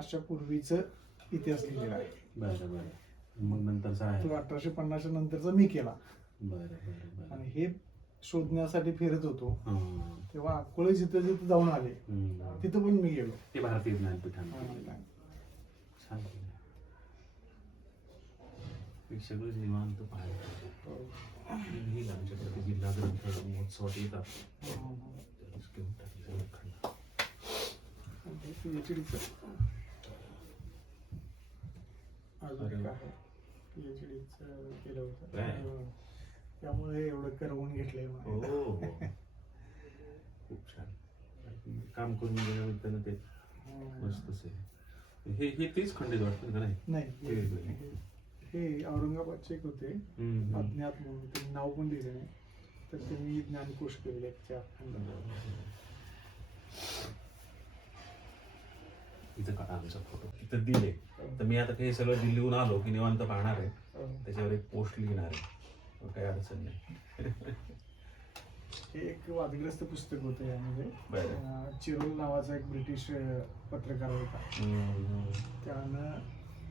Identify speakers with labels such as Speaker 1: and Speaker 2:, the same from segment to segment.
Speaker 1: अशा पूर्वीचं इतिहास लिहिलेला आहे.
Speaker 2: बरं बरं. मग नंतरचा आहे
Speaker 1: तो अठराशे पन्नासच्या नंतरचा मी केला.
Speaker 2: बरं बरं बरं.
Speaker 1: आणि हे शोधण्यासाठी फिरत होतो.
Speaker 2: हं.
Speaker 1: तेव्हा अकोळे जिथं जिथं जाऊन आले. तिथं पण मी गेलो.
Speaker 2: ते भारतीय
Speaker 1: हा,
Speaker 2: छान केलं. हे सगळं निवांत पाहायला. हे आमच्याकडे जिल्हा ग्रंथ महोत्सवात येतात. त्यावेळेस घेऊन.
Speaker 1: अजून
Speaker 2: अरे वा.
Speaker 1: काय PhD चं केलं होतं
Speaker 2: काय?
Speaker 1: हो. त्यामुळे एवढं करवून घेतलंय
Speaker 2: हो
Speaker 1: मला.
Speaker 2: हो. खूप छान काम करून गेल्यानंतर ते
Speaker 1: हम्म.
Speaker 2: मस्तच आहे हे हे तेच खंडित वाटतं का नाही
Speaker 1: हे-. हे- हे औरंगाबादचे एक होते
Speaker 2: हम्म, हम्म.
Speaker 1: अज्ञात म्हणून त्यांनी नाव पण दिले नाही तर त्यांनी ज्ञानकोश आहेत त्या खंडात.
Speaker 2: इथं काढा आमचा फोटो इथं दिले. तर मी आता हे सगळं दिल्लीहून आलो की निवांत पाहणार आहे. त्याच्यावर एक पोस्ट लिहिणार आहे. काही अडचण नाही.
Speaker 1: हे एक वादग्रस्त पुस्तक होतं यामध्ये. अं, चिरोल नावाचा एक ब्रिटिश अं, पत्रकार होता.
Speaker 2: हम्म,
Speaker 1: त्यानं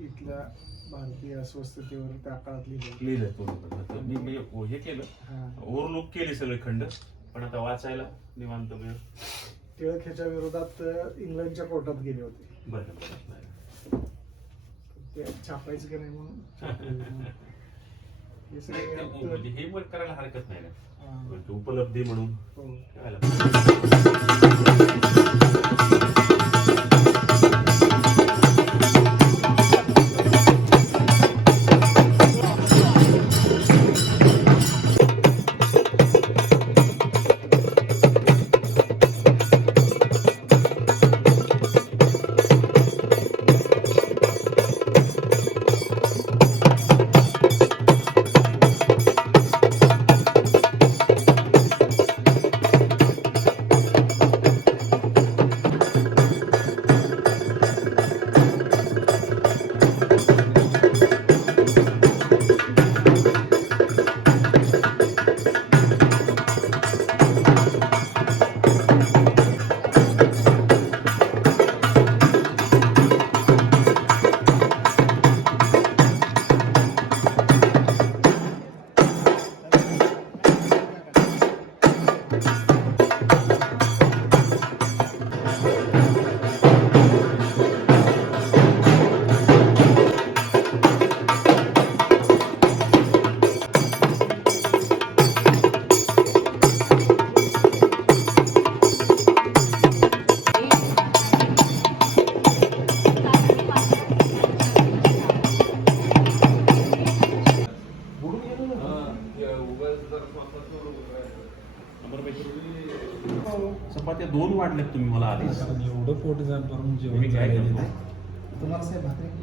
Speaker 1: इथल्या भारतीय अस्वस्थतेवर त्या काळात लिहिलं.
Speaker 2: पूर्ण. तर मी मी हे केलं.
Speaker 1: हा.
Speaker 2: ओव्हरलुक केले सगळे खंड. पण आता वाचायला निवांत वेळ.
Speaker 1: टिळक ह्याच्या विरोधात अं, इंग्लंडच्या कोर्टात गेले होते.
Speaker 2: बरं बरं नाही.
Speaker 1: ते छापायचं की नाही म्हणून. हे सगळे
Speaker 2: म्हणजे हे पण करायला हरकत नाही ना म्हणजे उपलब्धी म्हणून
Speaker 1: हो.
Speaker 2: पाहिजे.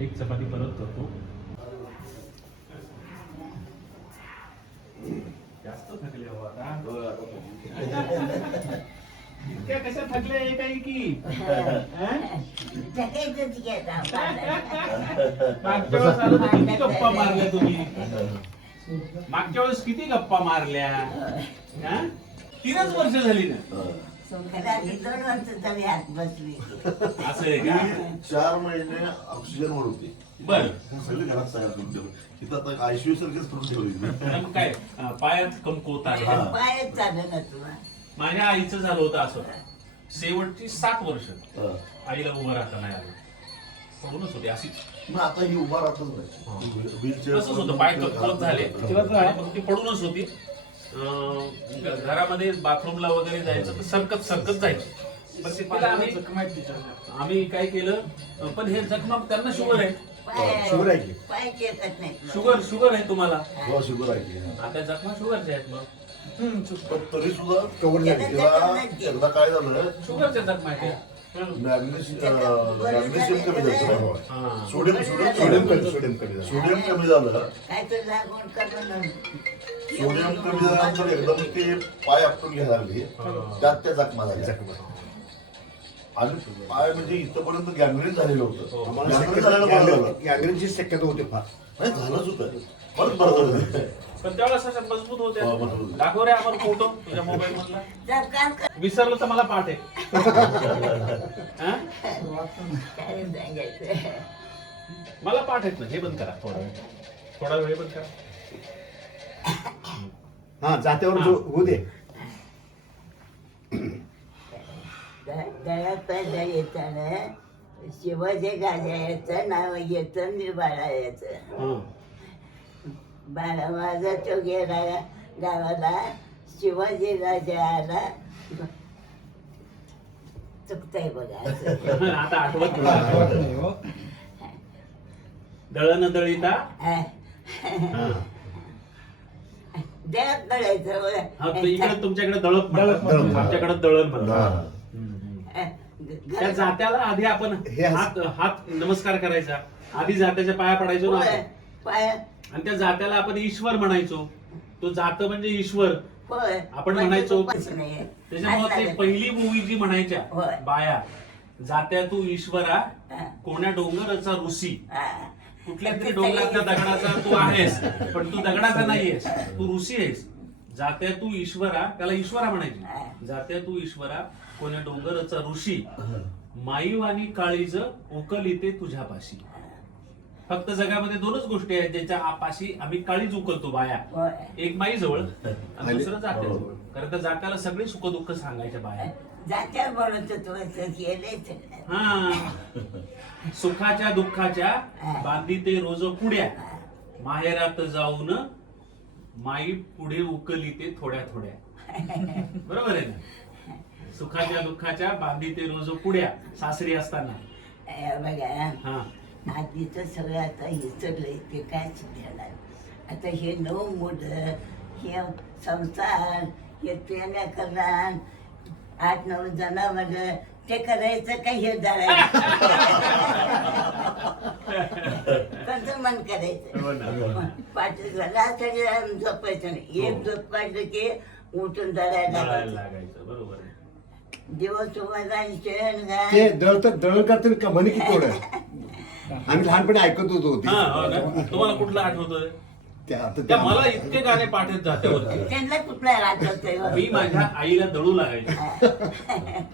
Speaker 2: एक चपाती परत करतो. जास्त थकले हो आता. इतक्या कशा थकल्या एक आहे की? मागच्या वेळेस तर किती गप्पा मारल्या तुम्ही? मागच्या वेळेस किती गप्पा मारल्या? तीनच वर्ष झाली ना. असं आहे का?
Speaker 3: चार महिने ऑक्सिजन वर होते.
Speaker 2: बर.
Speaker 3: सगळे घरात सगळ्यात ठेवलं तिथं आता आयसीयू सारखेच करून ठेवली
Speaker 2: काय? अं, पायात कमकुवत आहे?
Speaker 3: हा.
Speaker 2: माझ्या आईचं झालं होतं असं. शेवटची सात वर्ष.
Speaker 3: हा.
Speaker 2: आईला उभं राहता नाही आलं. पडूनच होती अशी.
Speaker 3: मग आता ही उभा राहतच नाही.
Speaker 2: तसंच होतं. पाय कमकुवत झाले. आणि मग ती पडूनच होती. घरामध्ये बाथरूमला वगैरे जायचं तर सरकत सरकत जायचं. पण ते तिला आम्ही काय केलं पण हे जखमा त्यांना शुगर आहे.
Speaker 4: पाय
Speaker 3: शुगर आहे की?
Speaker 4: पाय केसत नाही.
Speaker 2: शुगर शुगर आहे तुम्हाला?
Speaker 3: हो शुगर आहे की.
Speaker 2: आता जखमा शुगरच्या आहेत मग.
Speaker 3: पण तरी सुद्धा कव्हर झाली तिला एकदा काय झालं?
Speaker 2: शुगरच्या जखमा आहेत. हं.
Speaker 3: मॅग्नेशियम मॅग्नेशियम कमी झालं.
Speaker 2: हा.
Speaker 3: सोडियम सोडियम सोडियम कमी सोडियम कमी झालं. सोडियम कमी झालं. सोडियम कमी झाल्यानंतर एकदम ते पाय आपटून घ्यायला लागले. त्यात त्या जखमा झाल्या. आणि पाय म्हणजे इथपर्यंत गॅंग्रीन झालेलं होतं.
Speaker 5: आम्हाला
Speaker 3: गॅंग्रीन
Speaker 5: शक्यता
Speaker 3: झालेलं बरं झालं.
Speaker 5: गॅंग्रीन- गॅंग्रीनची शक्यता होती फार.
Speaker 3: नाही झालंच होतं. परत
Speaker 2: पण त्यावेळेस अशा मजबूत
Speaker 3: हो,
Speaker 2: होत्या. दाखव रे आम्हाला फोटो तुझ्या मोबाईल मधला. विसरलं तर मला पाठ आहे हा? मला पाठ आहेत ना हे बंद करा थोडा वेळ. थोडा वेळ बंद करा.
Speaker 5: हा जात्यावर जो होऊ दे.
Speaker 4: येताना शिवाजी राजाचं नाव येतं निर्बाळायचं
Speaker 2: हं.
Speaker 4: वाजा तो गेला गावाला शिवाजी राजा आला चुकतंय बघा.
Speaker 2: आता आठवत नाही. दळण दळीता
Speaker 4: हा.
Speaker 2: हा.
Speaker 4: देवात दळायचं
Speaker 2: हा, तुमच्याकडे दळप
Speaker 1: दळप
Speaker 2: म्हणतात. आमच्याकडे दळण म्हणतात
Speaker 3: हा.
Speaker 4: हा.
Speaker 2: त्या जात्याला आधी आपण
Speaker 5: हे
Speaker 2: हात हात नमस्कार करायचा आधी जात्याच्या पाया पडायचो ना.
Speaker 4: पाय
Speaker 2: आणि त्या जात्याला आपण ईश्वर म्हणायचो. तो जात म्हणजे ईश्वर.
Speaker 4: होय.
Speaker 2: आपण
Speaker 4: म्हणजे
Speaker 2: म्हणायचो
Speaker 4: नाही.
Speaker 2: त्याच्यामुळे ते पहिली मूवी जी म्हणायच्या
Speaker 4: होय.
Speaker 2: बाया जात्या तू ईश्वरा
Speaker 4: हा.
Speaker 2: कोण्या डोंगराचा ऋषी.
Speaker 4: हा.
Speaker 2: कुठल्या तरी डोंगराच्या दगडाचा तू आहेस पण तू दगडाचा नाहीयेस तू ऋषी आहेस. जात्या तू ईश्वरा त्याला ईश्वरा म्हणायची. जात्या तू ईश्वरा कोण्या डोंगराचा ऋषी माईव आणि काळीज उकलिते तुझ्यापाशी. फक्त जगामध्ये दोनच गोष्टी आहेत ज्याच्या पाशी आम्ही काळीज उकलतो बाया. एक माई जवळ आणि दुसरं जात्याजवळ. कारण त्या जात्याला सगळे सुख दुःख सांगायच्या बाया.
Speaker 4: बोलत सगळं.
Speaker 2: हा. सुखाच्या दुःखाच्या बांधी ते रोज पुड्या माहेरात जाऊन माई पुढे उकली ते थोड्या थोड्या. बरोबर आहे ना? सुखाच्या दुःखाच्या बांधी ते रोज पुड्या सासरी असताना.
Speaker 4: हे. बघा
Speaker 2: हा.
Speaker 4: आधीचं सगळं आता विसरलंय ते काय सुधारणार आता हे नऊ मुलं हे संसार हे पेण्या करणार आठ नऊ जनावर ते करायचं का हे जाळायचं कसं मन
Speaker 2: हो
Speaker 4: करायचं. पाठी रात्री झोपायचं नाही. एक झोप काढलं की उठून जळायला लागायचं.
Speaker 2: बरोबर
Speaker 4: दिवस उभारायला शेण घाल.
Speaker 5: ते दळत दळण करताना का? म्हणे की आम्ही लहानपणी ऐकत होतो ते.
Speaker 2: हा हो ना. तुम्हाला कुठलं आठवतोय?
Speaker 5: ते आता
Speaker 2: त्या
Speaker 5: ते-
Speaker 2: मला इतके गाणे पाठ आहेत जात्यावरती
Speaker 4: त्यांना कुठला राहत
Speaker 2: मी माझ्या आईला दळू लागायचो.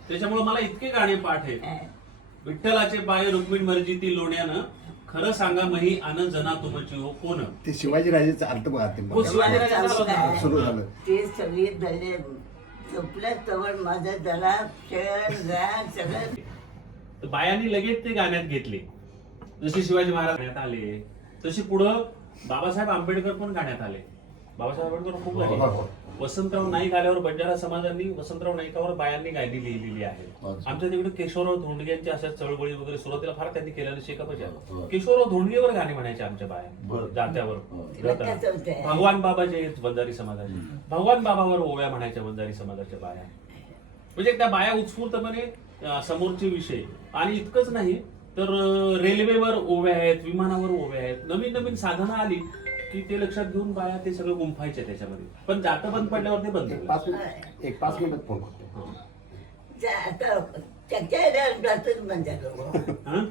Speaker 2: त्याच्यामुळे मला इतके गाणे पाठ. आहेत विठ्ठलाचे पाय रुक्मिण मर्जीती लोण्यानं खरं सांगा मही आन जना तुमची हो कोण?
Speaker 5: ते शिवाजी राजेचा अर्थ बघा ते
Speaker 2: हो, शिवाजी
Speaker 5: बघा.
Speaker 2: राजाचा
Speaker 5: सुरू झालं.
Speaker 4: ते सगळे दले झोपल्या तवर माझा दला सगळं.
Speaker 2: तर बायांनी लगेच ते गाण्यात घेतले. जसे शिवाजी महाराज गाण्यात आले तसे पुढं बाबासाहेब आंबेडकर पण गाण्यात आले. बाबासाहेब आंबेडकर खूप गाणी वसंतराव नाईक आल्यावर बंजारा समाजांनी वसंतराव नाईकावर बायांनी गाणी लिहिलेली आहे. आमच्या तिकडे केशवराव धोंडग्यांच्या अशा चळवळी वगैरे सुरुवातीला फार त्यांनी केलेलं शेकापच्या
Speaker 3: हो.
Speaker 2: केशवराव धोंडगेवर गाणी म्हणायचे आमच्या बाया. जात्यावर.
Speaker 3: हो.
Speaker 2: भगवान बाबा जे आहेत बंजारी समाजाचे. भगवान बाबावर ओव्या म्हणायच्या बंजारी समाजाच्या बाया. म्हणजे त्या बाया उत्स्फूर्तपणे समोरचे विषय. आणि इतकंच नाही तर रेल्वेवर ओव्या आहेत विमानावर ओव्या आहेत नवीन नवीन साधनं आली की ते लक्षात घेऊन बाया ते सगळं गुंफायचे त्याच्यामध्ये पण जातं बंद पडल्यावर ते बंद
Speaker 5: एक. पाच मिनिट एक पाच मिनिटात फोन करतो.
Speaker 4: जा- आता चक्क्या जातच बंद झालं
Speaker 2: हं?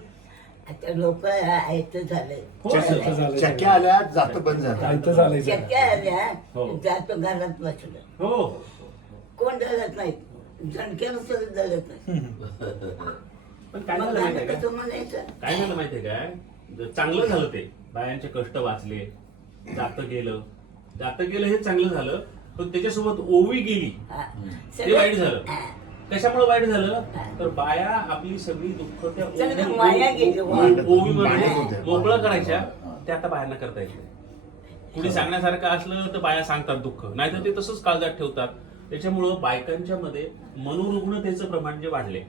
Speaker 4: आता लोक ऐकत झाले.
Speaker 1: झालं.
Speaker 5: चक्क्या आल्या जात बंद झालं
Speaker 1: इथं झालंय सगळं.
Speaker 4: चक्क्या आल्या
Speaker 2: हो.
Speaker 4: जातो घरात बसलं
Speaker 2: हो हो.
Speaker 4: कोण दळत नाही झणक्यानं सुद्धा दळत नाही
Speaker 2: पण काय झालं माहितीये का? काय झालं माहितीये काय ज- चांगलं झालं ते बायांचे कष्ट वाचले जातं गेलं. जातं गेलं हे चांगलं झालं पण त्याच्यासोबत ओवी गेली.
Speaker 4: हा.
Speaker 2: ते वाईट झालं. कशामुळे वाईट झालं? तर बाया आपली सगळी दुःख त्या ओवी-
Speaker 5: होत्या.
Speaker 2: मोकळं करायच्या ते आता बायांना करता येत नाही कुणी सांगण्यासारखं असलं तर बाया सांगतात दुःख. नाहीतर ते तसंच काळजात ठेवतात. त्याच्यामुळं बायकांच्या मध्ये मनोरुग्णतेचं प्रमाण जे वाढले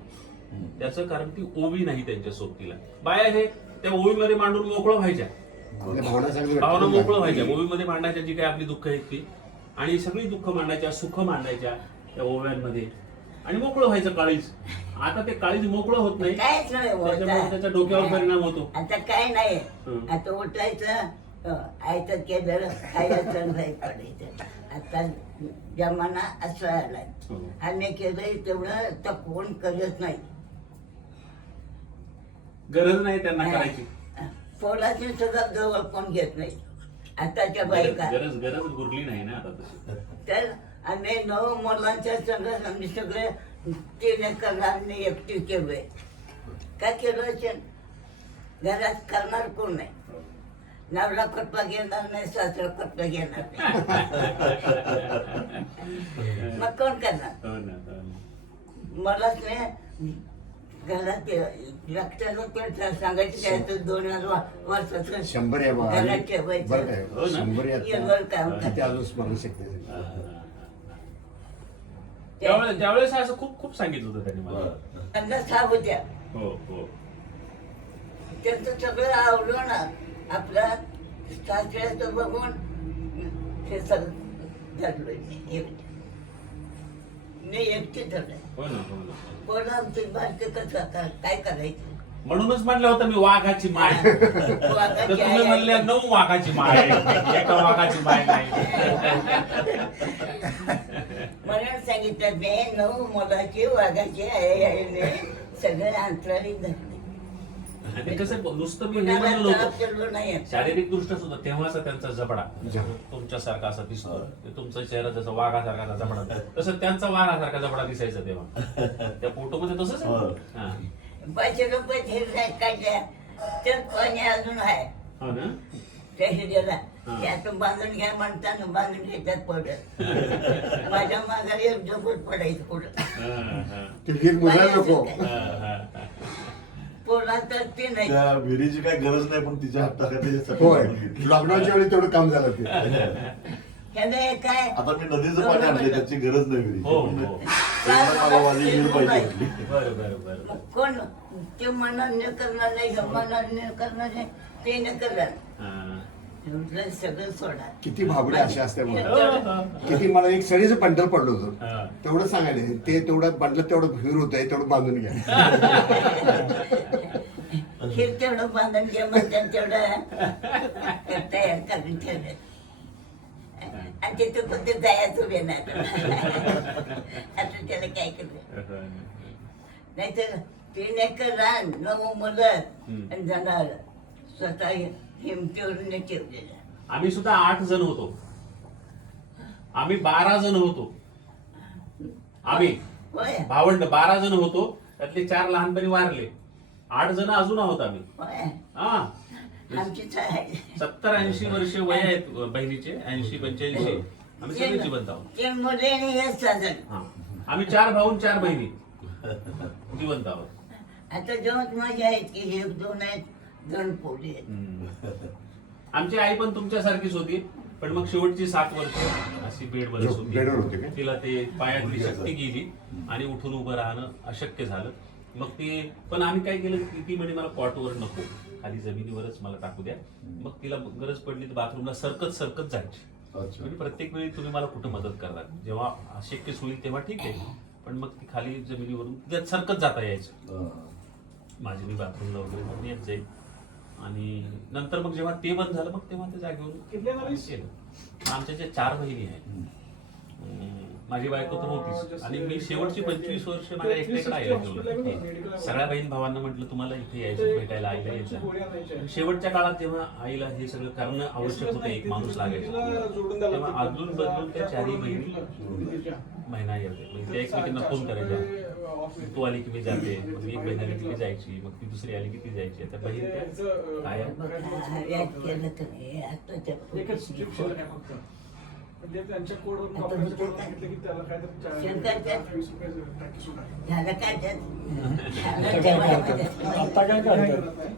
Speaker 2: त्याचं कारण ती ओवी नाही त्यांच्या सोबतीला. बाया हे त्या ओवीमध्ये मांडून मोकळं व्हायच्या.
Speaker 5: भावना
Speaker 2: मोकळं. व्हायच्या. ओवीमध्ये मांडायच्या जी काही आपली दुःख आहेत ती. आणि सगळी दुःख मांडायच्या सुख मांडायच्या त्या ओव्यांमध्ये. आणि मोकळं व्हायचं काळीज. आता ते काळीज मोकळं होत नाही.
Speaker 4: काहीच नाही होत.
Speaker 2: त्याच्यामुळे त्याच्या डोक्यावर परिणाम होतो.
Speaker 4: आता काय नाही.
Speaker 2: हं.
Speaker 4: आता उठायचं आयतं केलं खायचं नाही पडायचं. आता जमाना असा आलाय.
Speaker 2: हो.
Speaker 4: आम्ही केलंय तेवढं तर कोण करत नाही.
Speaker 2: गरज नाही त्यांना करायची.
Speaker 4: पोराची सुद्धा जवळ कोण घेत नाही. आताच्या बायका.
Speaker 2: गरज गरज उरली नाही ना आता तशी.
Speaker 4: तर आम्ही नऊ मुलांच्या सगळं आम्ही सगळे तिने करणार एकटी केलोय. काय केलं असेल घरात करणार कोण नाही? नवरा खटपा घेणार नाही सासरा खटपा घेणार नाही. मग कोण करणार?
Speaker 2: हो ना, हो ना.
Speaker 4: मलाच नाही. घरात लक्षाचं पेट सांगायचं काय तर दोन हजार वर्षाचं
Speaker 5: शंभर या बा.
Speaker 4: घरात
Speaker 5: बरं
Speaker 4: ठेवायचं
Speaker 5: काय
Speaker 2: हो ना.
Speaker 5: शंभर या
Speaker 4: एवढं काम
Speaker 5: किती अजून स्मरण शक्ती आहे.
Speaker 2: हा. त्यावेळेस त्यावेळेस असं खूप खूप सांगितलं होतं त्यांनी मला
Speaker 3: बरं.
Speaker 4: त्यांना साप होत्या
Speaker 2: हो हो
Speaker 4: त्यांचं सगळं आवडलं ना आपल्या सासऱ्याचं बघून हे सगळं धरलोय मी एकटी धरलोय
Speaker 2: हो ना हो ना.
Speaker 4: पण आमची आता काय करायचं?
Speaker 2: म्हणूनच म्हणलं होतं मी वाघाची माय तर
Speaker 4: वाघाची
Speaker 2: तुम्ही
Speaker 4: आहे.
Speaker 2: नऊ वाघाची माय आहे. एका वाघाची माय नाही.
Speaker 4: म्हणून सांगितलं मी नऊ मुलाची वाघाची आहे. सगळे अंतराळी धरले
Speaker 2: आणि कसं नुसतं मी हे म्हणलो होतो
Speaker 4: नाही
Speaker 2: शारीरिक दृष्ट्या सुद्धा तेव्हाचा त्यांचा जबडा. तुमच्यासारखा असा दिसतो तुमचा चेहरा जसा वाघासारखा जबडा तसं त्यांचा वाघासारखा जबडा दिसायचा तेव्हा त्या फोटो मध्ये तसंच आहे?
Speaker 3: हो.
Speaker 2: हा.
Speaker 4: पाचशे रुपये हे तर पाणी अजून आहे
Speaker 2: हो ना हा.
Speaker 4: त्यातून बांधून घ्या म्हणताना बांधून घेतात पडत माझ्या माघारी एक पडायचं कुठं
Speaker 2: हा, हा.
Speaker 5: ते नको
Speaker 2: हा, हा, हा.
Speaker 4: नाही.
Speaker 3: त्या विहिरीची काय गरज नाही पण तिच्या हाताखाली.
Speaker 5: लॉकडाऊनच्या वेळी तेवढं काम झालं ते.
Speaker 4: हे.
Speaker 3: आता मी नदीचं पाणी आणलंय त्याची गरज नाही विहिरीची.
Speaker 2: हो, हो.
Speaker 3: विहीर पाहिजे
Speaker 4: कोण? ते मनात न करणार नाही हे मनात न करणार नाही ते न करणार.
Speaker 2: हा.
Speaker 4: म्हटलं सगळं सोडा.
Speaker 5: किती भाबडे असे असते मला. किती मला एक सडीचं बंडल पडलं होतं. तेवढं सांगायला ते तेवढं बंडल तेवढं भीर होत आहे तेवढं बांधून घ्या.
Speaker 4: हे तेवढं बांधून घ्या म्हणतात तेवढं तयार करून ठेवलं. आणि ते तू फक्त जायचं उभे नाही. आता त्याला काय करलं नाहीतर तीन एकर रान नऊ मुलं. आणि जाणार स्वतः हिमतीवरून ठेवलेलं
Speaker 2: आम्ही सुद्धा आठ जण होतो. आम्ही बारा जण होतो. आम्ही
Speaker 4: होय.
Speaker 2: भावंड बारा जण होतो त्यातले चार लहानपणी वारले. आठ जण अजून आहोत आम्ही.
Speaker 4: होय.
Speaker 2: हा. सत्तर ऐंशी वर्ष वय आहेत बहिणीचे ऐंशी पंच्याऐंशी. आम्ही सगळे जिवंत आहोत.
Speaker 4: मुले हे
Speaker 2: हा. आम्ही चार भाऊ आणि चार बहिणी. जिवंत आहोत.
Speaker 4: आता जेव्हा माझे आहेत की एक दोन आहेत.
Speaker 2: आमची आई पण तुमच्यासारखीच होती पण मग शेवटची सात वर्ष अशी बेडवर
Speaker 5: झोप- बेडवर होती का?
Speaker 2: तिला ते पायातली शक्ती गेली आणि उठून उभं राहणं अशक्य झालं. मग ते पण आम्ही काय केलं की ती म्हणे मला कॉटवर नको खाली जमिनीवरच मला टाकू द्या. मग तिला गरज पडली तर बाथरूमला सरकत सरकत जायची.
Speaker 3: अच्छा.
Speaker 2: म्हणजे प्रत्येक वेळी तुम्ही मला कुठं मदत करणार? जेव्हा अशक्य होईल तेव्हा ठीक आहे. पण मग ती खाली जमिनीवरून त्यात सरकत जाता यायचं.
Speaker 3: हा.
Speaker 2: माझी मी बाथरूमला वगैरे येत जाईल आणि नंतर मग जेव्हा ते बंद झालं मग तेव्हा ते? केलं. आमच्या ज्या चार बहिणी आहेत माझी बायको तर होतीच. आणि मी शेवटची पंचवीस वर्ष माझ्या एकट्याकडे आईला ठेवलं सगळ्या बहीण भावांना म्हटलं तुम्हाला इथे यायचं भेटायला आईला यायचं. शेवटच्या काळात जेव्हा आईला हे सगळं करणं आवश्यक होतं एक माणूस लागायचा. तेव्हा अजून बदलून त्या चारही बहिणी महिना येते म्हणजे त्या एकमेकींना फोन करायच्या. तू आली की मी जाते मग मी एक बहीण आली की मी जायची मग ती दुसरी आली की ती जायची. त्या बहीण त्या कायम
Speaker 1: म्हणजे
Speaker 4: आता काय? झालं त्यात?
Speaker 1: आता काय करत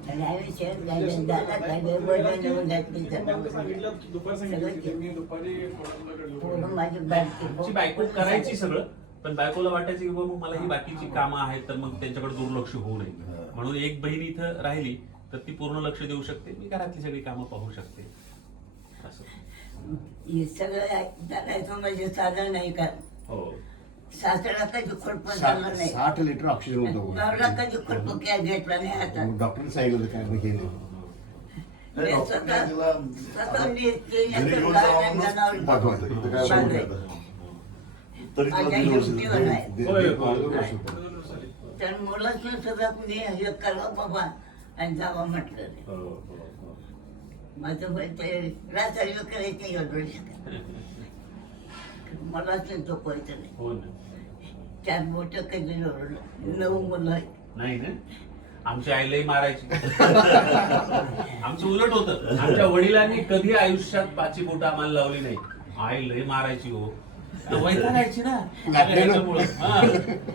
Speaker 1: नाही.
Speaker 4: आणि शेण घालून दादा घालून वडं नेऊन घातली
Speaker 1: तुम्हाला
Speaker 4: सगळं.
Speaker 1: सांगितलं की दुपार सांगितलं की मी दुपारी कोणाला कडलो.
Speaker 4: पोरं माझी बारकी.
Speaker 2: आमची बायको करायची सगळं? पण बायकोला वाटायचं की बाबा मला ही बाकीची कामं आहेत तर मग त्यांच्याकडे दुर्लक्ष होऊ नये. म्हणून एक बहीण इथं राहिली तर ती पूर्ण लक्ष देऊ शकते. मी घरातली सगळी कामं पाहू शकते. असं.
Speaker 4: हे सगळं म्हणजे साधं नाही का?
Speaker 2: हो.
Speaker 4: कधी झालं नाही.
Speaker 5: साठ लिटर ऑक्सिजन
Speaker 4: नवरा
Speaker 5: होतं
Speaker 4: कधी खोडपं काय घेतला नाही आता.
Speaker 5: डॉक्टर सांगितलं होतं काय हे नाही
Speaker 4: हे स्वतः- स्वतः मी
Speaker 3: घरी घेऊन. इथं. तरी तिला
Speaker 4: माझ्या आहे. तर मुलाचं सुद्धा मी हे करा बाबा आणि जावं म्हटलं नाही.
Speaker 2: हो, हो, हो.
Speaker 4: माझं ते करायचं एवढं शकत. मला ते झोपायचं नाही.
Speaker 2: हो ना.
Speaker 4: चार मोठं कधी नऊ मुलं आहेत.
Speaker 2: नाही ना? आमची आई लई मारायची. आमचं उलट होतं. आमच्या वडिलांनी कधी आयुष्यात पाची बोट आम्हाला लावली नाही. आई लई मारायची हो. वैतागायची ना. त्याच्यामुळं. हा.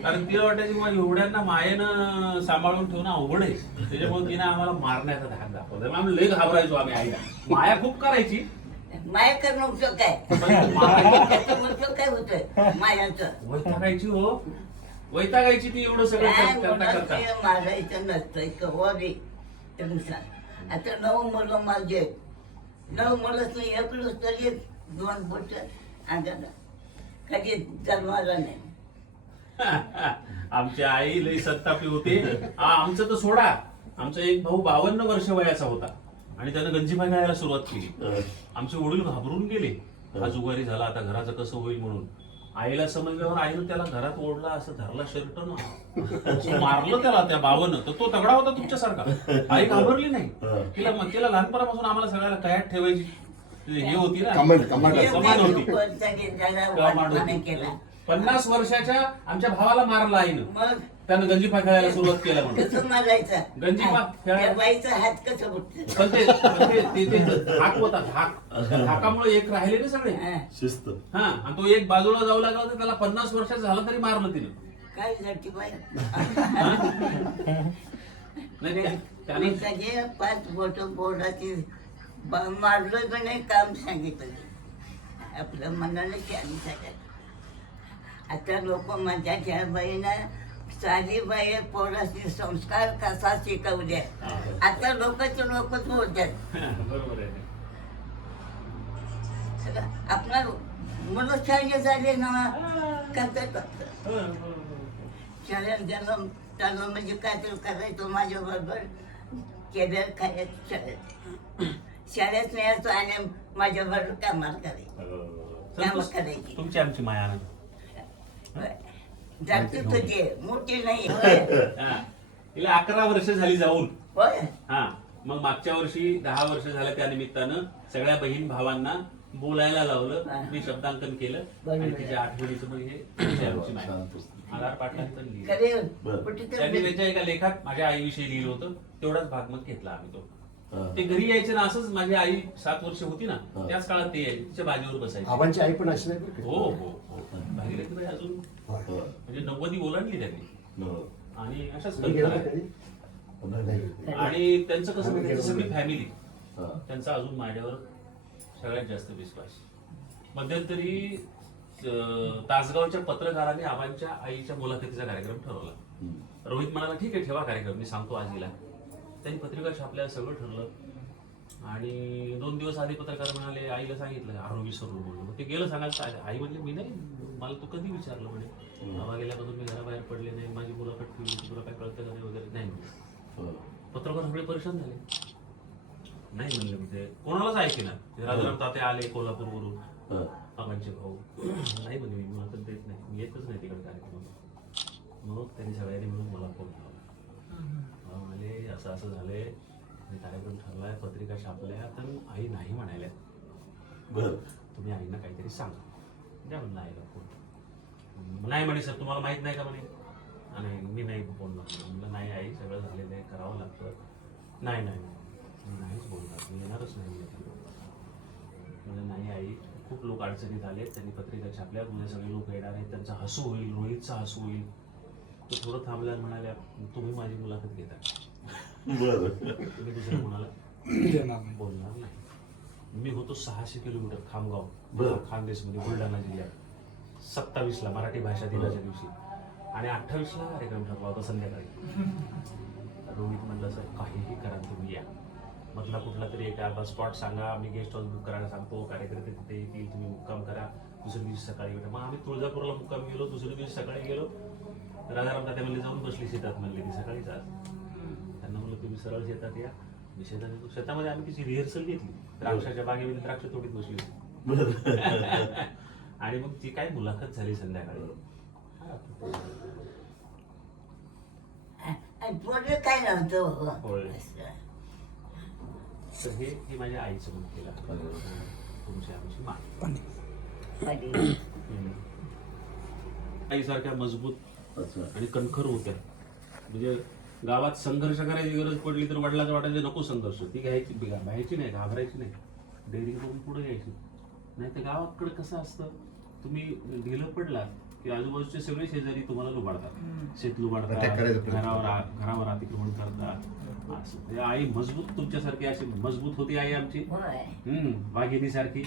Speaker 2: कारण तिला वाटायची मग एवढ्यांना मायेनं सांभाळून ठेवणं अवघड आहे. त्याच्यामुळे तिने आम्हाला मारण्याचा धाक दाखवला. आम्ही लई घाबरायचो आम्ही आईला. माया खूप करायची.
Speaker 4: माया करणं उपयोग काय?
Speaker 2: पण मारायची.
Speaker 4: त्याचा उपयोग काय होतोय? मायाचं.
Speaker 2: वैतागायची हो. वैतागायची ती एवढं सगळं
Speaker 4: काय
Speaker 2: करता करता
Speaker 4: मुलाचं मारायचं नसतंय कवा बी. आता नऊ मुलं माझे. नऊ मुलं एकलंच तरी दोन बोट अंगाला कधी जन्माला नाही.
Speaker 2: आमची आई लई सत्तापी होती. आ, आमचं तर सोडा. आमचा एक भाऊ बावन्न वर्ष वयाचा होता. आणि त्यानं गंजीबाई घ्यायला सुरुवात केली. आमचे वडील घाबरून गेले. हा जुगारी झाला आता घराचं कसं होईल म्हणून. आईला समजल्यावर आईनं त्याला घरात ओढला असं धरला शर्ट ना. मारलं त्याला त्या बावन तर तो तगडा होता तुमच्यासारखा. आई घाबरली नाही. तिला तिला लहानपणापासून आम्हाला सगळ्याला कयात ठेवायची. हे होती ना.
Speaker 5: कमांड कमांड
Speaker 2: होती. होती. पन्नास वर्षाच्या आमच्या भावाला मारला आईनं.
Speaker 4: मग?
Speaker 2: त्यानं गंजीफा खेळायला सुरुवात केला म्हणून. गंजीफा
Speaker 4: बाईचा हात कसं
Speaker 2: पण ते ते- धाक होता धाक त्या धाकामुळे एक राहिले ना सगळे.
Speaker 3: शिस्त.
Speaker 2: हा आणि तो एक बाजूला जाऊ लागला तर त्याला पन्नास वर्षाचा झाला तरी मारलं तिनं.
Speaker 4: काय झाली बाई?
Speaker 2: नाही त्या- त्याने
Speaker 4: सगळे पाच बोट बोर्डाची मारलं पण नाही काम सांगितलं. आपल्या मनाने त्यांनी सगळं आता लोक माझ्या त्या बाईनं साधी बाई पोराचे संस्कार कसा शिकवले. आता लोकच लोकच बोलतात. आपला शाळे झाले ना करतात शाळेत गेलो त्याला म्हणजे काय तर करायचं माझ्या बरोबर केलं खायचं शाळेत शाळेत न्यायचं आणि माझ्या बरोबर कामाला करायचं कामं करायची
Speaker 2: तुमची आमची माया
Speaker 4: होय. जाती तुझी मोठी नाही होय
Speaker 2: हा. तिला अकरा वर्ष झाली जाऊन
Speaker 4: होय
Speaker 2: हा मग मागच्या वर्षी दहा वर्ष झालं त्या निमित्तानं सगळ्या बहीण भावांना बोलायला लावलं. मी शब्दांकन केलं
Speaker 4: बरोबर
Speaker 2: आणि
Speaker 4: आहे.
Speaker 2: तिच्या आठवणीचं मग हे तुमची आमची माया.
Speaker 3: छान पुस्तक.
Speaker 2: आधार पाठांतर लिहिलं
Speaker 4: खरे
Speaker 3: बरं.
Speaker 4: कुठे
Speaker 2: त्यांनी
Speaker 4: तर
Speaker 2: त्याच्या एका लेखात माझ्या आईविषयी लिहिलं होतं तेवढाच भाग मग घेतला आम्ही तो. ते घरी यायचे ना असंच माझी आई सात वर्ष होती ना
Speaker 3: हा.
Speaker 2: त्याच काळात ते यायचे तिच्या बाजीवर बसायचे
Speaker 5: आबांची आई पण अशी नाही बरं
Speaker 2: हो
Speaker 5: का?
Speaker 2: हो हो भागीरथीबाई अजून
Speaker 3: हा.
Speaker 2: म्हणजे नव्वदी ओलांडली त्यांनी. आणि अशाच
Speaker 5: तुम्ही गेला
Speaker 2: कल्पना
Speaker 5: होता
Speaker 2: आहेत.
Speaker 5: कधी? नाही.
Speaker 2: आणि त्यांचं कसं म्हणजे त्यांची सगळी फॅमिली
Speaker 3: हा.
Speaker 2: त्यांचा अजून माझ्यावर सगळ्यात जास्त विश्वास मध्यंतरी अं, तासगावच्या पत्रकारांनी आबांच्या आईच्या मुलाखतीचा कार्यक्रम ठरवला. रोहित म्हणाला ठीक आहे ठेवा कार्यक्रम मी सांगतो आज हिला त्यांनी पत्रिका छापल्या सगळं ठरलं. आणि दोन दिवस आधी पत्रकार म्हणाले आईला सांगितलं आरोग्य सर बोललो मग ते गेलं सांगायचं आई- आई म्हणजे मी नाही मला तू कधी विचारलं म्हणे? बाबा गेल्यापासून मी घराबाहेर पडले नाही माझी मुलाखत ठेवली तुला काय कळतं का नाही वगैरे? नाही म्हणे.
Speaker 3: हो.
Speaker 2: पत्रकार सगळे परेशान झाले. नाही म्हणले म्हणजे कोणालाच ऐके ना राजाराम ताते आले कोल्हापूरवरून.
Speaker 3: हा.
Speaker 2: आबांचे भाऊ. नाही म्हणे मी मुलाखत देत नाही. मी येतच नाही तिकडे कार्यक्रम मग त्यांनी सगळ्यांनी मिळून मला फोन लावला. मला म्हणाले असं असं झालंय. कार्यक्रम ठरलाय पत्रिका छापल्या तर आई नाही म्हणायला
Speaker 3: बर.
Speaker 2: तुम्ही आईना काहीतरी सांगा. द्या म्हणलं आईला फोन. नाही म्हणे सर तुम्हाला माहीत नाही का म्हणे? आणि मी नाही फोन म्हणलं नाही आई सगळं झालेलं आहे करावं लागतं. नाही नाही. मी नाहीच बोलणार. मी येणारच नाही म्हणजे नाही आई खूप लोक अडचणीत आले त्यांनी पत्रिका छापल्या. उद्या सगळे लोक येणार आहेत. त्यांचा हसू होईल रोहितचा हसू होईल. तो थोडं थांबल्या म्हणाल्या तुम्ही माझी मुलाखत घेता
Speaker 3: बर.
Speaker 2: तुम्ही दुसऱ्या कोणाला बोलणार नाही. मी होतो सहाशे किलोमीटर खामगाव
Speaker 3: बरं.
Speaker 2: खानदेशमध्ये बुलढाणा जिल्ह्यात. सत्तावीसला मराठी भाषा दिनाच्या दिवशी. आणि अठ्ठावीसला कार्यक्रम ठरला होता संध्याकाळी. रोहित म्हणलं सर काहीही करा तुम्ही या. मधला कुठला तरी एक अर्धा स्पॉट सांगा. आम्ही गेस्ट हाऊस बुक करायला सांगतो. कार्यकर्ते तिथे येतील. तुम्ही मुक्काम करा. दुसऱ्या दिवशी सकाळी भेटा. मग आम्ही तुळजापूरला मुक्काम गेलो. दुसऱ्या दिवशी सकाळी गेलो. राजाराम तात्या म्हणले जाऊन बसली शेतात म्हणले ती सकाळीच आज त्यांना म्हणलं तुम्ही सरळ शेतात या. मी शेतात शेतामध्ये आम्ही तिची रिहर्सल घेतली. द्राक्षाच्या बागेमध्ये द्राक्ष तोडीत बसली होती. आणि मग ती काय मुलाखत झाली संध्याकाळी.
Speaker 4: काय हो.
Speaker 2: तर हे हे माझ्या आईचं केलं. तुमची आमची मान
Speaker 4: आणि
Speaker 2: आईसारख्या मजबूत आणि कणखर होत्या. म्हणजे गावात संघर्ष करायची गरज पडली तर वडिलांचं वाटायचं नको संघर्ष ती घ्यायची भ्यायची नाही घाबरायची नाही. डेअरिंग करून पुढे घ्यायची. नाही तर गावाकडे कसं असतं? तुम्ही ढिलं पडला की आजूबाजूचे सगळे शेजारी तुम्हाला लुबाडतात शेत लुबाडतात घरावर घरावर अतिक्रमण करतात. असं. आई मजबूत तुमच्यासारखी अशी मजबूत होती आई आमची? हम्म. वाघिणी सारखी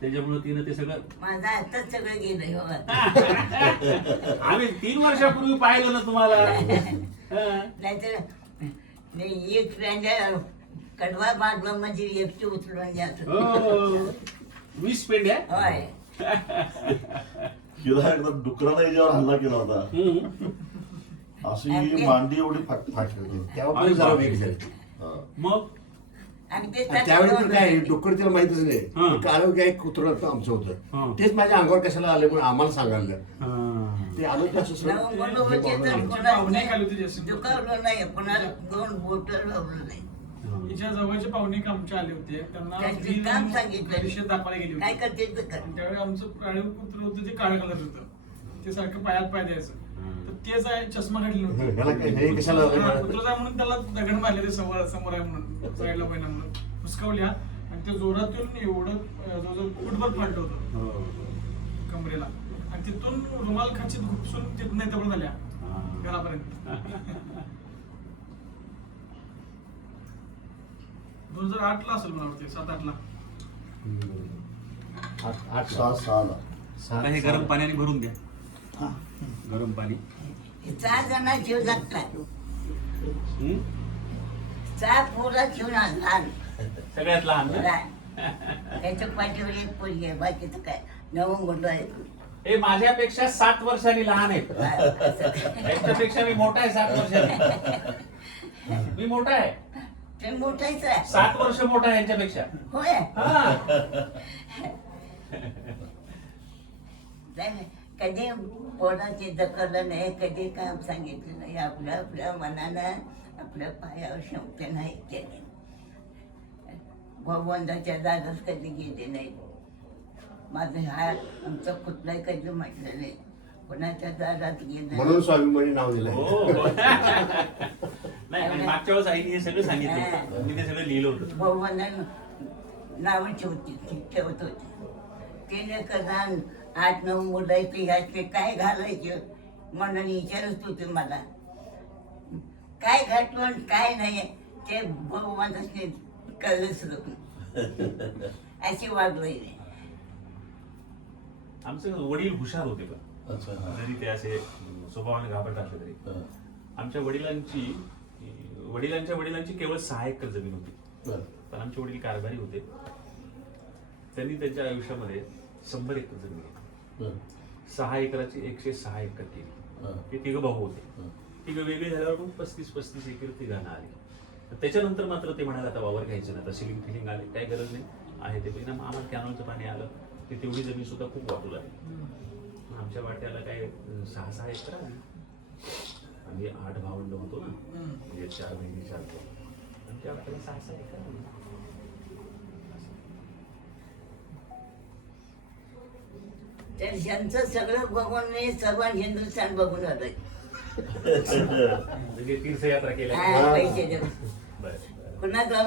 Speaker 2: त्याच्यामुळे तिनं ते सगळं
Speaker 4: माझं आताच सगळं गेलं हो
Speaker 2: आम्ही तीन वर्षापूर्वी पाहिलं ना तुम्हाला हा.
Speaker 4: नाहीतर नाही, एक फ्रेंड कडवा मागलं म्हणजे एकटी उचलून जात
Speaker 2: हो. वीस पेंड्या
Speaker 4: होय
Speaker 3: हिला एकदा डुकराला याच्यावर हल्ला केला होता
Speaker 2: हम्म.
Speaker 3: अशी मांडी एवढी फाट फाटली
Speaker 5: तेव्हा पण जरा वेग झाली
Speaker 3: हा.
Speaker 2: मग
Speaker 4: आणि ते
Speaker 5: आणि त्यावेळी तर काय डोकर तिला माहितच नाही.
Speaker 2: हा.
Speaker 5: ते काळं काय कुत्रं आमचं
Speaker 2: हा.
Speaker 5: होतं तेच माझ्या अंगावर कशाला आले म्हणून आम्हाला सांगायला
Speaker 2: हा.
Speaker 5: ते आलो की असं
Speaker 1: पाहुणे होते जास्त.
Speaker 4: दुखावलं नाही कुणाला दोन बोट लावलं नाही.
Speaker 1: जवळचे पाहुणे एक आमचे आले होते. त्यांना
Speaker 4: त्यांचे
Speaker 1: मी
Speaker 4: काम सांगितलं.
Speaker 1: परिषद दाखवायला गेली
Speaker 4: काय
Speaker 1: होती
Speaker 4: करते ते कर.
Speaker 1: आणि त्यावेळी आमचं प्राणी कुत्र होतं ते काळं कलर होतं. ते सारखं पायात पाय द्यायचं. तर तेच आहे चष्मा घातलेला होता
Speaker 5: ह्याला काय हे कशाला आलं
Speaker 1: हा,
Speaker 5: मला?
Speaker 1: कुत्रं आहे म्हणून त्याला दगड मारले ते समोर समोर आहे म्हणून साईडला पहिला म्हणून हुसकावल्या आणि ते जोरात येऊन एवढं अं, जवळजवळ फुटभर फाटलं होतं.
Speaker 2: हो.
Speaker 1: कमरेला. आणि तिथून रुमाल खाचीत घुपसून तिथून नाही पण झाल्या
Speaker 2: हा.
Speaker 1: घरापर्यंत. दोन हजार आठ ला असेल मला वाटते सात आठ ला
Speaker 5: आठ- आठ.
Speaker 3: सहा सहाला.
Speaker 5: सहा-
Speaker 2: आता हे गरम पाण्याने भरून द्या. गरम पाणी.
Speaker 4: हे चार जण जीव लागतात? चार पोरं घेऊन लहान.
Speaker 2: सगळ्यात लहान ना?
Speaker 4: लहान. त्याच्या पाठीवर एक पोरगी आहे बाकीचं काय? नऊ मुलं आहेत.
Speaker 2: हे माझ्यापेक्षा सात वर्षांनी लहान आहेत. यांच्यापेक्षा मी मोठा आहे सात वर्षांनी. मी मोठा आहे.
Speaker 4: ते मोठायच आहे.
Speaker 2: सात वर्ष मोठा आहे यांच्यापेक्षा.
Speaker 4: होय.
Speaker 2: हा.
Speaker 4: कधी कोणाची दखल नाही कधी काम सांगितलं नाही. आपल्या आपल्या मनानं आपल्या पायावर क्षमते नाही केले. भगवंताच्या दारात कधी गेले नाही. माझं हा आमचं कुठलाही कधी म्हटलं नाही. कोणाच्या दारात गेलं
Speaker 5: म्हणून स्वाभिमानी नाव दिलंय.
Speaker 2: हो. नाही मागच्या वेळेस आईने हे सगळं सांगितलं मी ते सगळं लिहिलं होतं.
Speaker 4: भगवान नावं ठेवते ठेवत होते. तिने कदान आठ नऊ मुलं ह्यातले काय घालायचे म्हणून विचारत होते मला काय घातलं आणि काय नाही ते भगवानाचे कळलंच नको अशी वागलोय.
Speaker 2: आमचे वडील हुशार होते
Speaker 3: हा.
Speaker 2: जरी ते असे स्वभावाने घाबरट असले तरी. आमच्या वडिलांची वडिलांच्या वडिलांची केवळ सहा एकर जमीन होती. पण आमचे वडील कारभारी होते त्यांनी त्यांच्या आयुष्यामध्ये शंभर एकर जमीन. सहा एकराची एकशे सहा एकर केली. ते तिघं भाऊ होते. तिघं वेगळी झाल्यावर मग पस्तीस पस्तीस एकर तिघांना आली. तर त्याच्यानंतर मात्र ते म्हणाले आता वावर घ्यायचं नाही आता सिलिंग फिलिंग आले काही गरज नाही. आहे ते. परिणाम आम्हाला कॅनॉलचं पाणी आलं. ते तेवढी जमीन सुद्धा खूप वाटू लागली. आमच्या वाट्याला काय सहा सहा एकर आली आम्ही आठ भावंड होतो ना. म्हणजे चार बहिणी चार भाऊ. आमच्या वाट्याला सहा सहा एकर आली
Speaker 4: तर ज्यांचं सगळं बघून मी सर्व हिंदुस्थान बघून आलोय.
Speaker 2: म्हणजे तीर्थयात्रा
Speaker 4: हा, पैसे देऊन.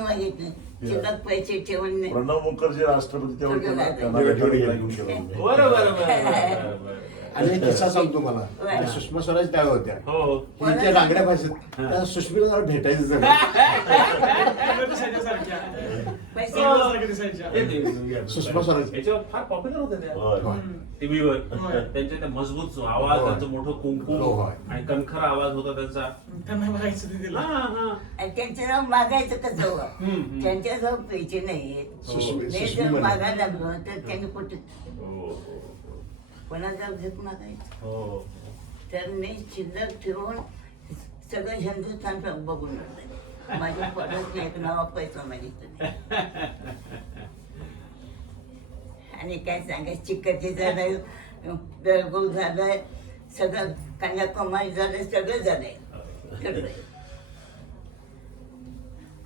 Speaker 4: मागितलं. शिल्लक पैसे ठेवून नाही
Speaker 3: प्रणव मुखर्जी राष्ट्रपती तेव्हा
Speaker 4: थोडं
Speaker 3: त्यांना-
Speaker 4: लागलं.
Speaker 3: त्यांना भेटायला घेऊन गेला. होता.
Speaker 2: बरं बरं बरं बरं, बरं, बरं.
Speaker 5: आणि एक किस्सा सांगतो मला. त्या सुषमा स्वराज त्या होत्या.
Speaker 2: हो हो.
Speaker 5: डांगड्या भाषेत त्या सुष्मीला जरा भेटायचं झालं.
Speaker 1: दिसायच्या
Speaker 2: हे ते-
Speaker 5: सुषमा स्वराज.
Speaker 2: याच्यावर फार पॉप्युलर होत्या त्या
Speaker 3: होय.
Speaker 5: होय.
Speaker 2: टीव्हीवर
Speaker 1: होय.
Speaker 2: त्यांचे ते मजबूत आवाज
Speaker 5: होय.
Speaker 2: त्यांचं मोठं कुंकू
Speaker 5: होय.
Speaker 2: आणि कणखर आवाज होता त्यांचा
Speaker 1: त्यांना बघायचं ते
Speaker 2: हा,
Speaker 1: दिलं
Speaker 2: हा.
Speaker 4: आणि त्यांच्याजवळ मागायचं कसं हो?
Speaker 2: हम्म, हम्म.
Speaker 4: त्यांच्याजवळ पैसे नाही
Speaker 5: सुष्मी-
Speaker 4: नाही
Speaker 5: सुष्मी
Speaker 4: जर
Speaker 5: म्हणे.
Speaker 4: मागायला लागलो तर त्यांनी कुठे
Speaker 2: हो,
Speaker 4: कोणाजवळ घेत मागायचं
Speaker 2: हो, हो.
Speaker 4: तर मी शिल्लक ठेवून सगळं हिंदुस्थान बघून. माझ्या परत एक नवा पैसा मागितलं आणि काय सांगायचं चिकटी झालंय बेळगोळ झालंय सगळं कन्याकुमारी झालंय सगळं झालंय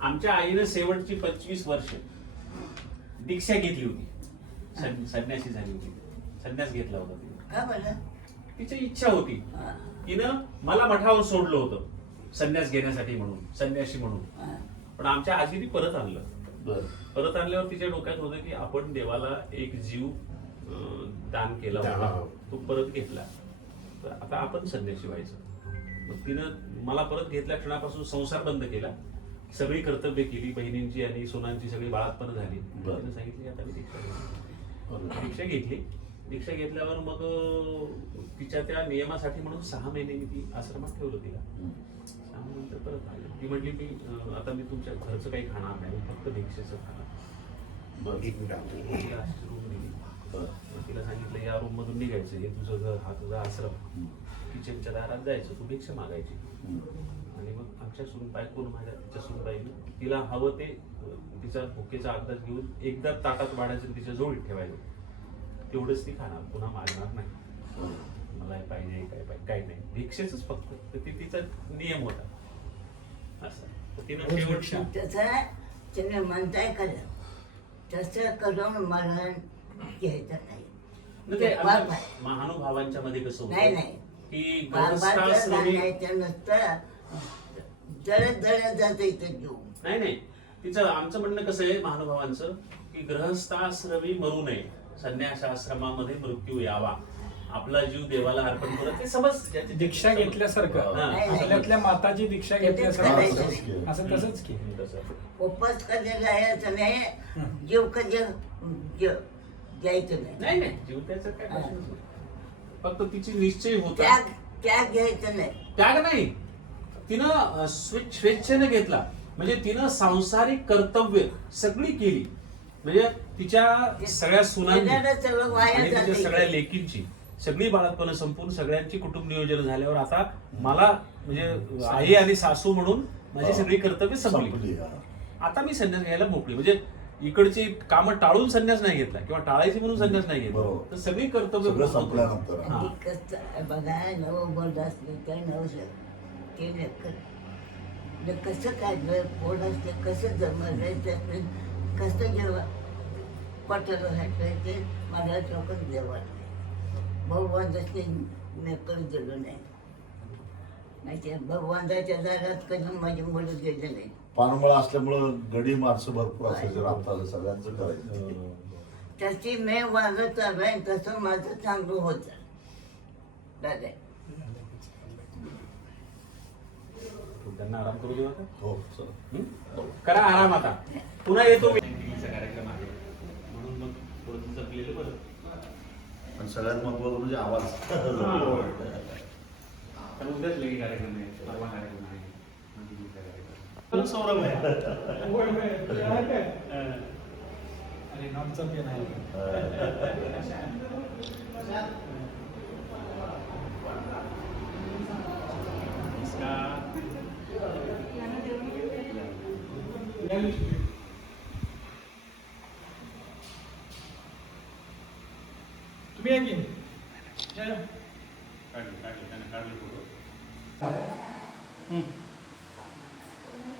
Speaker 2: आमच्या आईनं शेवटची पंचवीस वर्ष दीक्षा घेतली होती. सं- संन्यासी झाली होती. संन्यास घेतला होता तिने
Speaker 4: का बरं?
Speaker 2: तिची इच्छा होती. तिनं मला मठावर सोडलं होतं. संन्यास घेण्यासाठी म्हणून संन्यासी म्हणून. पण आमच्या आजीने परत आणलं.
Speaker 3: बरं.
Speaker 2: परत आणल्यावर तिच्या डोक्यात होतं की आपण देवाला एक जीव दान केला होता.
Speaker 5: हा.
Speaker 2: तो परत घेतला. तर आता आपण संन्यासी व्हायचं. मग तिनं मला परत घेतल्या क्षणापासून संसार बंद केला. सगळी कर्तव्य केली बहिणींची आणि सोनांची सगळी बाळातपण झाली. तिनं सांगितली आता मी दीक्षा. दीक्षा घेतली. दीक्षा घेतल्यावर मग तिच्या त्या नियमासाठी म्हणून सहा महिने मी ती आश्रमात ठेवलं तिला. नंतर परत आले ती म्हटली मी आता मी तुमच्या घरचं काही खाणार नाही फक्त दीक्षेचं खाणार.
Speaker 5: एक मिनिट
Speaker 2: अशी room दिली. तिला सांगितलं या रूम मधून निघायचं हे तुझं घर हा तुझा आश्रम. किचनच्या दारात जायचं तू भिक्षा मागायची. आणि मग आमच्या सुनबाई कोण माझ्या तिच्या सुनबाईने तिला हवं ते तिचा भुकेचा अंदाज घेऊन एकदा ताटात वाढायचं तिच्या जवळीत ठेवायचं तेवढंच ती खाणार पुन्हा मागणार नाही मला पाहिजे काय पाहिजे काही नाही. भिक्षेच फक्त. तर ती तिचा नियम होता. असं. तिनं
Speaker 1: रोज
Speaker 2: शेवट
Speaker 1: भिक्षा.
Speaker 4: तसं तुम्ही म्हणताय खरं. तसं करून मरण घ्यायचं नाही.
Speaker 2: न ते
Speaker 4: पाप
Speaker 2: आमच्या
Speaker 4: आहे.
Speaker 2: महानुभावांच्या मध्ये कसं
Speaker 4: नाही,
Speaker 2: होतं?
Speaker 4: नाही.
Speaker 2: की
Speaker 4: बाबाचं
Speaker 2: गृहस्थाश्रमी
Speaker 4: सांगायचं नसतं जळत जळत जात इथं घेऊ
Speaker 2: नाही नाही. तिचं आमचं म्हणणं कसं आहे महानुभावांचं? की ग्रहस्थाश्रमी मरू नये. संन्यासाश्रमामध्ये मृत्यू यावा. आपला जीव देवाला अर्पण करत ते समज ज्याची
Speaker 1: दीक्षा घेतल्यासारखं.
Speaker 2: हा.
Speaker 1: आपल्यातल्या माताची दीक्षा घेतल्यासारखं. असं तसंच की.
Speaker 2: तसं.
Speaker 4: उपवास कधी जायचं नाही. जीव कधी द्यायचं नाही.
Speaker 2: नाही नाही. जीव त्याचा काय नाही. फक्त तिची निश्चय होता
Speaker 4: त्याग त्याग घ्यायचं नाही.
Speaker 2: त्याग नाही. तिनं अं, स्वे- स्वेच्छेने घेतला. म्हणजे तिनं सांसारिक कर्तव्य सगळी केली. म्हणजे तिच्या सगळ्या सुनांनी
Speaker 4: येणारं सगळं वाया
Speaker 2: आणि तिच्या
Speaker 4: जातंय.
Speaker 2: सगळ्या लेकींची. सगळी बाळातपणं संपून सगळ्यांची कुटुंब नियोजन झाल्यावर आता मला म्हणजे आई आणि सासू म्हणून माझी सगळी कर्तव्य
Speaker 3: संपली.
Speaker 2: आता मी संन्यास घ्यायला मोकळी. म्हणजे इकडची कामं टाळून संन्यास नाही घेतला किंवा टाळायची म्हणून संन्यास नाही घेतला. तर सगळी कर्तव्य
Speaker 4: बघा नवं बोर्ड असलं ते नक्क न कसं काढलं पोट असलं कसं जमलं कसं जेव्हा पटलं घातलं ते मला लोकच जेवण भगवान जसे नक्कल दिलं नाही. माहिती भगवंताच्या दारात कधी माझी मुलं गेले नाही.
Speaker 3: पानमळा असल्यामुळं गडी माणसं भरपूर असायचे राबता सगळ्यांचं करायचं.
Speaker 4: त्याची मी वागत आलोय तसं माझं चांगलं होतं दादा
Speaker 2: त्यांना आराम करू देऊ
Speaker 3: हो चला.
Speaker 2: हं? करा आराम आता. पुन्हा येतो कार्यक्रम आहे. म्हणून मग थोडं जपलेलं बरं.
Speaker 3: आणि सगळ्यात महत्वाचं म्हणजे आवाज.
Speaker 2: कारण उद्याच लगे कार्यक्रम आहे. परवा कार्यक्रम आहे. टीव्हीचा कार्यक्रम सौरभ आहे?
Speaker 1: अरे पेन आहे आहे की